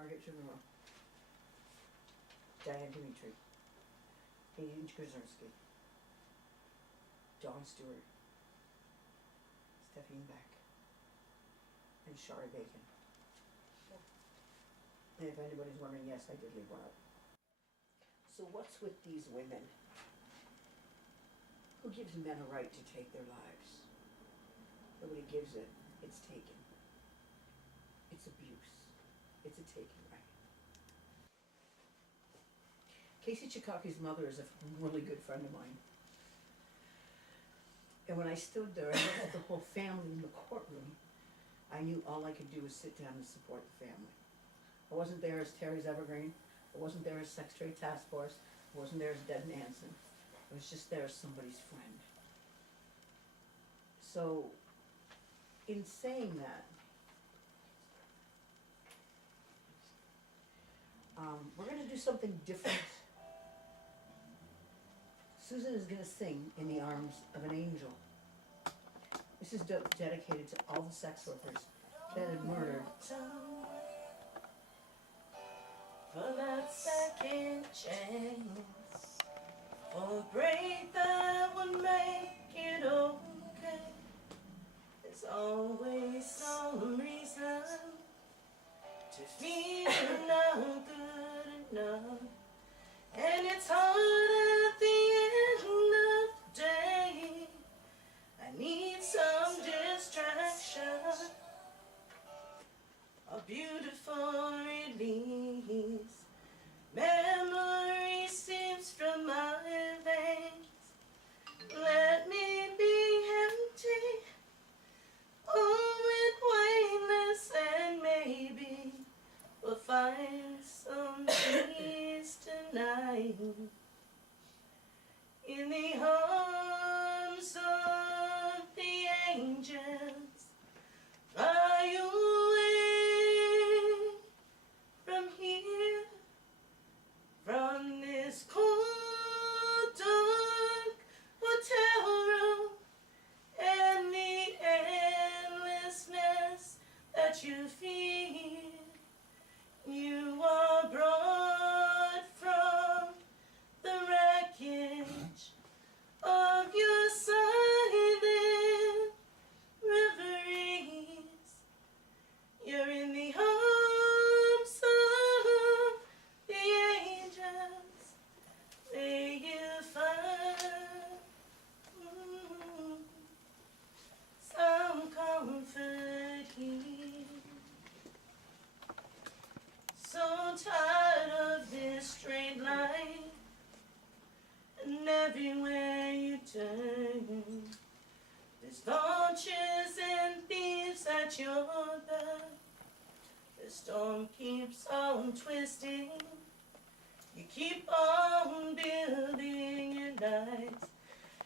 Margaret Trevor, Diane Dimitri, Hayden Krasnowski, John Stewart, Stephanie Beck, and Shari Bacon. And if anybody's wondering, yes, I did leave one out. So what's with these women? Who gives men a right to take their lives? Nobody gives it, it's taken. It's abuse. It's a taken right. Cassey Cichocki's mother is a really good friend of mine. And when I stood there and looked at the whole family in the courtroom, I knew all I could do was sit down and support the family. I wasn't there as Terry's Evergreen. I wasn't there as Sex Trade Task Force. I wasn't there as Deb Nansen. I was just there as somebody's friend. So, in saying that, we're going to do something different. Susan is going to sing In the Arms of an Angel. This is dedicated to all the sex workers that had murdered. For that second chance, for a break that would make it okay. There's always some reason to feel not good enough, and it's hard at the end of the day. I need some distraction, a beautiful release. Memory seeps from my veins. Let me be empty, oh, with weightless, and maybe we'll find some peace tonight. In the arms of the angels, fly away from here, from this cold, dark hotel room, and the endlessness that you feel. You are brought from the wreckage of your silent reveries. You're in the arms of the angels. May you find some comfort here. So tired of this straight line, and everywhere you turn, there's launches and thieves at your back. The storm keeps on twisting. You keep on building your lights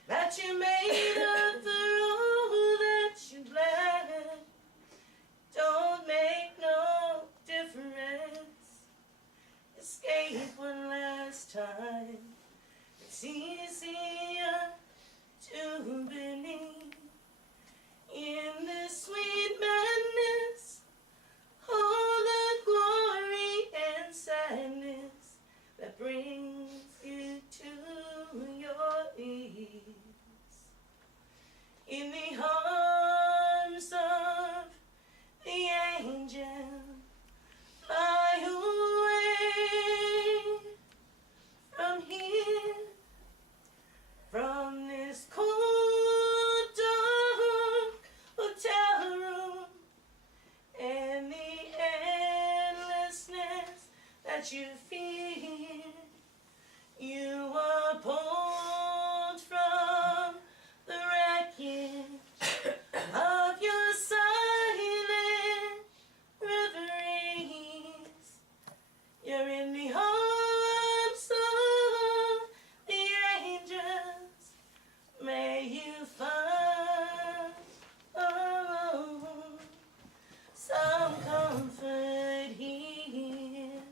that you made up the road that you bled. Don't make no difference. Escape one last time. It's easier to believe in this sweet madness, all the glory and sadness that brings you to your ease. In the arms of the angel, fly away from here, from this cold, dark hotel room, and the endlessness that you feel. You are pulled from the wreckage of your silent reveries. You're in the arms of the angels. May you find some comfort here.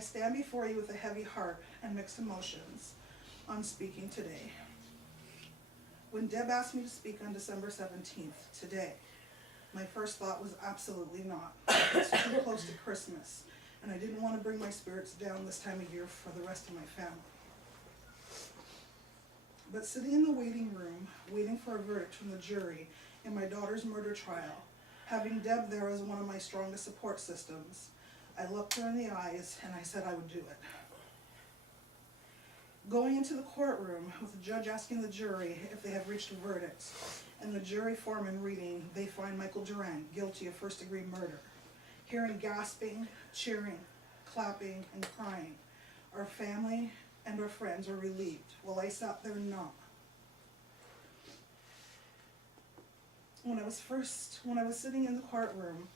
I stand before you with a heavy heart and mixed emotions on speaking today. When Deb asked me to speak on December 17th, today, my first thought was absolutely not. It's too close to Christmas, and I didn't want to bring my spirits down this time of year for the rest of my family. But sitting in the waiting room, waiting for a verdict from the jury in my daughter's murder trial, having Deb there as one of my strongest support systems, I looked her in the eyes and I said I would do it. Going into the courtroom with the judge asking the jury if they have reached a verdict, and the jury foreman reading, they find Michael Durant guilty of first-degree murder. Hearing gasping, cheering, clapping, and crying, our family and our friends were relieved, while I sat there numb. When I was sitting in the courtroom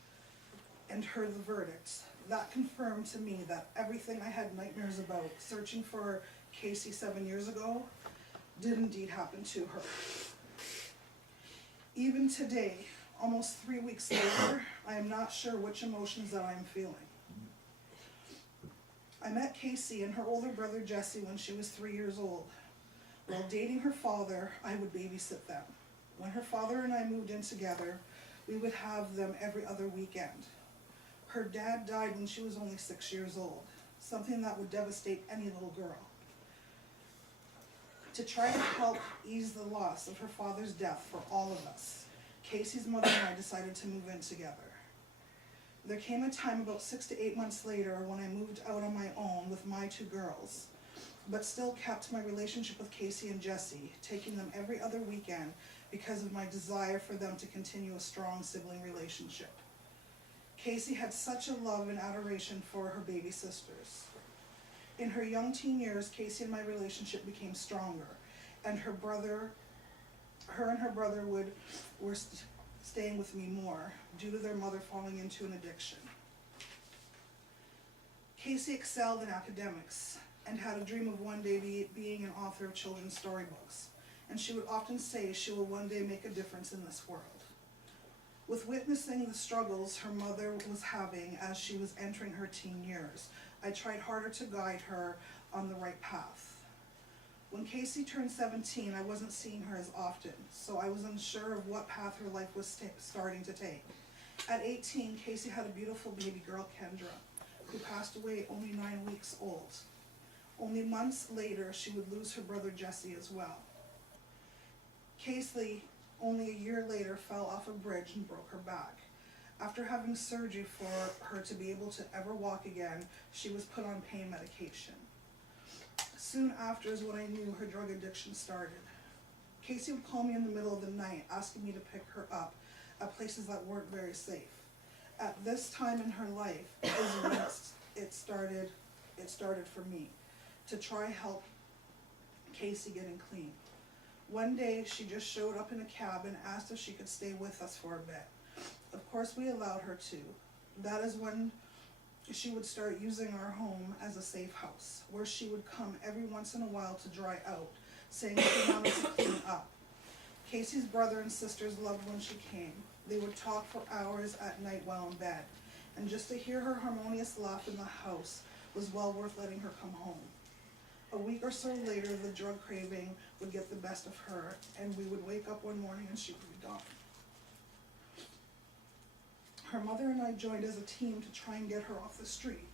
and heard the verdict, that confirmed to me that everything I had nightmares about, searching for Cassey 7 years ago, did indeed happen to her. Even today, almost 3 weeks later, I am not sure which emotions that I am feeling. I met Cassey and her older brother Jesse when she was 3 years old. While dating her father, I would babysit them. When her father and I moved in together, we would have them every other weekend. Her dad died when she was only 6 years old, something that would devastate any little girl. To try to help ease the loss of her father's death for all of us, Cassey's mother and I decided to move in together. There came a time about 6 to 8 months later when I moved out on my own with my 2 girls, but still kept my relationship with Cassey and Jesse, taking them every other weekend because of my desire for them to continue a strong sibling relationship. Cassey had such a love and adoration for her baby sisters. In her young teen years, Cassey and my relationship became stronger, and her and her brother were staying with me more due to their mother falling into an addiction. Cassey excelled in academics and had a dream of one day being an author of children's storybooks, and she would often say she will one day make a difference in this world. With witnessing the struggles her mother was having as she was entering her teen years, I tried harder to guide her on the right path. When Cassey turned 17, I wasn't seeing her as often, so I was unsure of what path her life was starting to take. At 18, Cassey had a beautiful baby girl, Kendra, who passed away only 9 weeks old. Only months later, she would lose her brother Jesse as well. Cassey, only a year later, fell off a bridge and broke her back. After having surgery for her to be able to ever walk again, she was put on pain medication. Soon after is when I knew her drug addiction started. Cassey would call me in the middle of the night, asking me to pick her up at places that weren't very safe. At this time in her life is when it started for me, to try help Cassey getting clean. One day, she just showed up in a cab and asked if she could stay with us for a bit. Of course, we allowed her to. That is when she would start using our home as a safe house, where she would come every once in a while to dry out, saying she wanted to clean up. Cassey's brother and sisters loved when she came. They would talk for hours at night while in bed, and just to hear her harmonious laugh in the house was well worth letting her come home. A week or so later, the drug craving would get the best of her, and we would wake up one morning and she would be gone. Her mother and I joined as a team to try and get her off the street,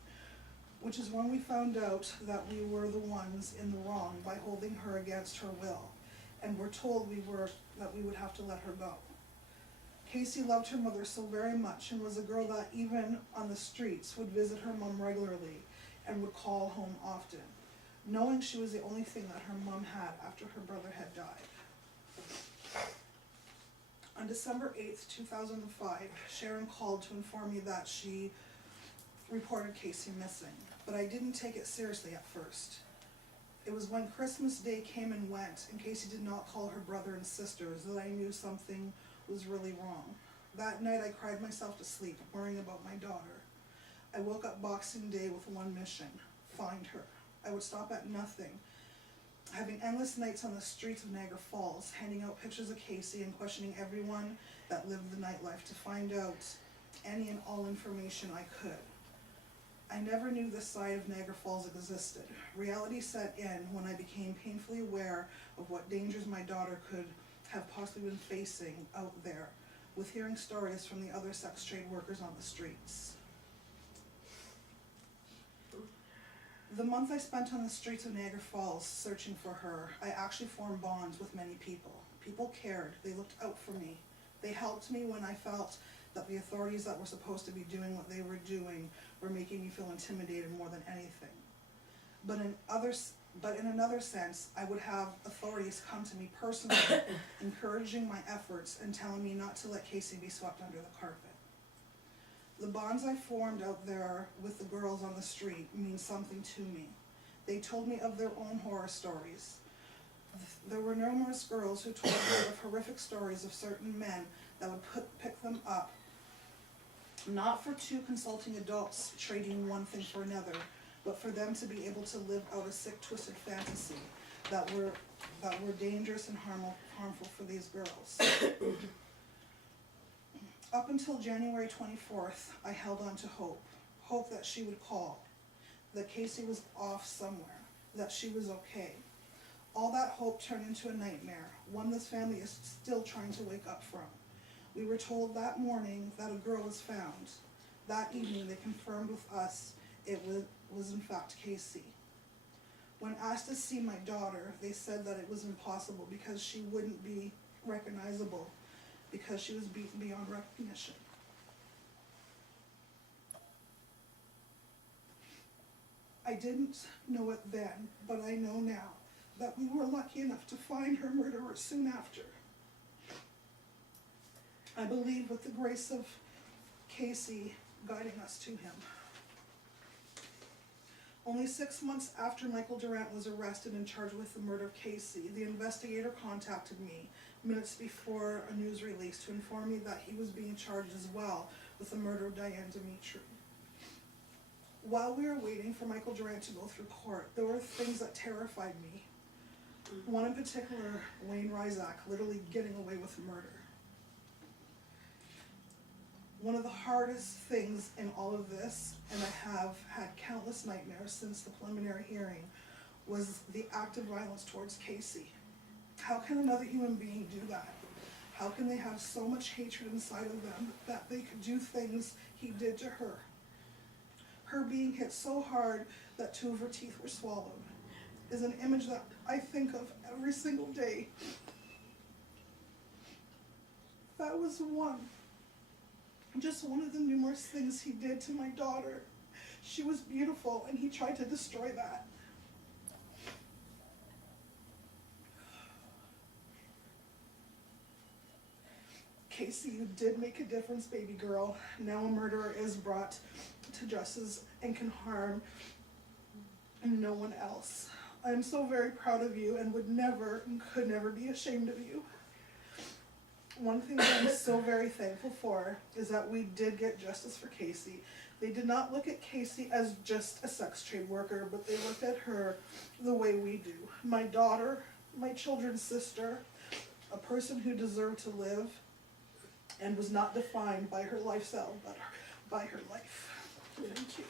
which is when we found out that we were the ones in the wrong by holding her against her will, and were told that we would have to let her go. Cassey loved her mother so very much and was a girl that even on the streets would visit her mom regularly and would call home often, knowing she was the only thing that her mom had after her brother had died. On December 8th, 2005, Sharon called to inform me that she reported Cassey missing, but I didn't take it seriously at first. It was when Christmas Day came and went, and Cassey did not call her brother and sisters, that I knew something was really wrong. That night I cried myself to sleep, worrying about my daughter. I woke up Boxing Day with one mission: find her. I would stop at nothing, having endless nights on the streets of Niagara Falls, handing out pictures of Cassey and questioning everyone that lived the nightlife to find out any and all information I could. I never knew this side of Niagara Falls existed. Reality set in when I became painfully aware of what dangers my daughter could have possibly been facing out there, with hearing stories from the other sex trade workers on the streets. The month I spent on the streets of Niagara Falls searching for her, I actually formed bonds with many people. People cared. They looked out for me. They helped me when I felt that the authorities that were supposed to be doing what they were doing were making me feel intimidated more than anything. But in another sense, I would have authorities come to me personally, encouraging my efforts and telling me not to let Cassey be swept under the carpet. The bonds I formed out there with the girls on the street mean something to me. They told me of their own horror stories. There were numerous girls who told me of horrific stories of certain men that would pick them up, not for two consulting adults trading one thing for another, but for them to be able to live out a sick, twisted fantasy that were dangerous and harmful for these girls. Up until January 24th, I held on to hope that she would call, that Cassey was off somewhere, that she was okay. All that hope turned into a nightmare, one this family is still trying to wake up from. We were told that morning that a girl was found. That evening they confirmed with us it was in fact Cassey. When asked to see my daughter, they said that it was impossible because she wouldn't be recognizable, because she was beaten beyond recognition. I didn't know it then, but I know now that we were lucky enough to find her murderer soon after. I believe with the grace of Cassey guiding us to him. Only 6 months after Michael Durant was arrested and charged with the murder of Cassey, the investigator contacted me minutes before a news release to inform me that he was being charged as well with the murder of Diane Dimitri. While we were waiting for Michael Durant to go through court, there were things that terrified me. One in particular, Wayne Rizak, literally getting away with murder. One of the hardest things in all of this, and I have had countless nightmares since the preliminary hearing, was the act of violence towards Cassey. How can another human being do that? How can they have so much hatred inside of them that they could do things he did to her? Her being hit so hard that 2 of her teeth were swallowed is an image that I think of every single day. That was just one of the numerous things he did to my daughter. She was beautiful and he tried to destroy that. Cassey, you did make a difference, baby girl. Now a murderer is brought to justice and can harm no one else. I am so very proud of you and would never and could never be ashamed of you. One thing that I'm so very thankful for is that we did get justice for Cassey. They did not look at Cassey as just a sex trade worker, but they looked at her the way we do. My daughter, my children's sister, a person who deserved to live and was not defined by her lifestyle, but by her life. Thank you.